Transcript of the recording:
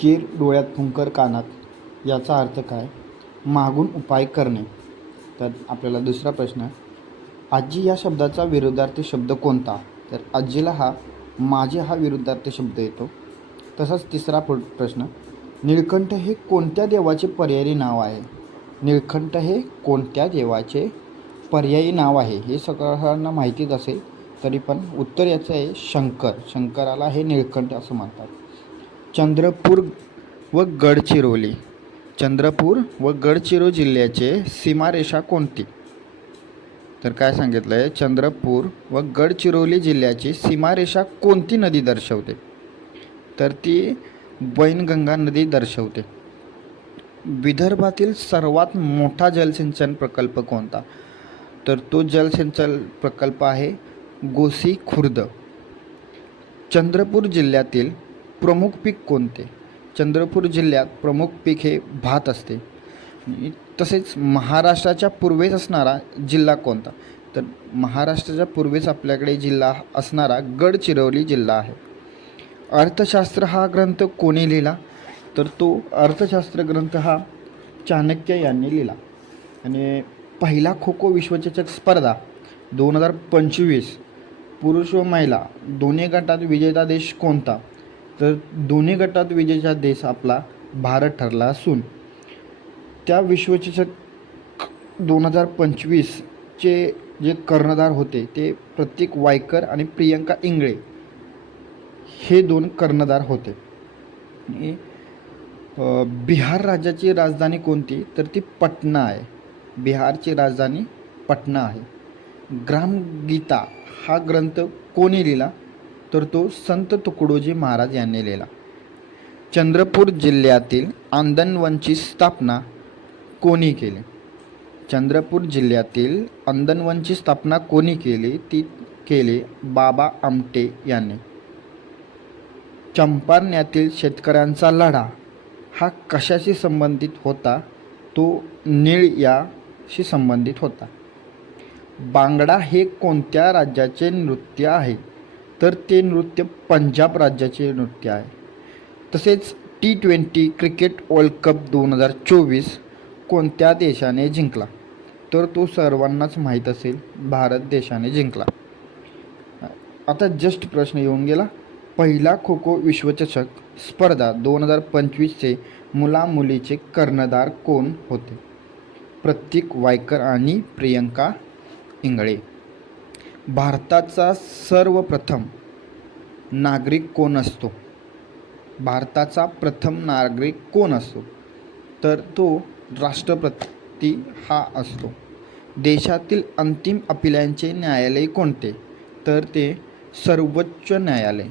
कीर डोळ्यात फुंकर कानात याचा अर्थ काय? मागून उपाय करणे. तर आपल्याला दुसरा प्रश्न, आजी या शब्दाचा विरुद्धार्थी शब्द कोणता? तर आजीला माझे हा विरुद्धार्थी शब्द येतो. तसाच तिसरा प्रश्न, निळकंठ हे कोणत्या देवाचे पर्यायी नाव आहे? निळकंठ हे कोणत्या देवाचे पर्यायी नाव आहे? हे सगळ्यांना माहितीच असेल, तरी पण उत्तर याचं आहे शंकर. शंकराला हे निळकंठ असं म्हणतात. चंद्रपूर व गडचिरोली जिल्ह्याचे सीमारेषा कोणती? तर काय सांगितलं आहे, चंद्रपूर व गडचिरोली जिल्ह्याची सीमारेषा कोणती नदी दर्शवते? तर ती वैनगंगा नदी दर्शवते. विदर्भातील सर्वात मोठा जलसिंचन प्रकल्प कोणता? तर तो जलसिंचन प्रकल्प आहे गोसी खुर्द. चंद्रपूर जिल्ह्यातील प्रमुख पीक कोणते? चंद्रपूर जिल्ह्यात प्रमुख पीक हे भात असते. तसेच महाराष्ट्राच्या पूर्वेस असणारा जिल्हा कोणता? तर महाराष्ट्राच्या पूर्वेस आपल्याकडे जिल्हा असणारा गडचिरोली जिल्हा आहे. अर्थशास्त्र हा ग्रंथ कोणी लिहिला? तर तो अर्थशास्त्र ग्रंथ हा चाणक्य यांनी लिहिला. आणि पहिला खो खो विश्वचषक स्पर्धा 2025 पुरुष व महिला दोन्ही गटात विजेता देश कोणता? तर दोन्ही गटात विजेता देश आपला भारत ठरला असून त्या विश्वचषक 2025चे जे कर्णधार होते ते प्रतीक वायकर आणि प्रियंका इंगळे हे दोन कर्णधार होते. बिहार राज्याची राजधानी कोणती? तर ती पटना आहे. बिहारची राजधानी पटना आहे. ग्रामगीता हा ग्रंथ कोणी लिहिला? तर तो संत तुकडोजी महाराज यांनी लिहिला. चंद्रपूर जिल्ह्यातील आंदणवनची स्थापना कोणी केली? चंद्रपूर जिल्ह्यातील आंदणवनची स्थापना कोणी केली? ती केली बाबा आमटे यांनी. चंपारण्यातील शेतकऱ्यांचा लढा हा कशाशी संबंधित होता? तो नीळ याशी संबंधित होता. बांगडा हे कोणत्या राज्याचे नृत्य आहे? तर ते नृत्य पंजाब राज्याचे नृत्य आहे. तसेच T20 क्रिकेट वर्ल्ड कप 2024 कोणत्या देशाने जिंकला? तर तो सर्वांनाच माहीत असेल, भारत देशाने जिंकला. आता जस्ट प्रश्न येऊन गेला, पहिला खो खो विश्वचषक स्पर्धा 2025चे मुलामुलीचे कर्णधार कोण होते? प्रतीक वायकर आणि प्रियंका इंगळे. भारताचा सर्वप्रथम नागरिक कोण असतो? भारताचा प्रथम नागरिक कोण असतो? तर तो राष्ट्रपती हा असतो. देशातील अंतिम अपीलांचे न्यायालय कोणते? तर ते सर्वोच्च न्यायालय.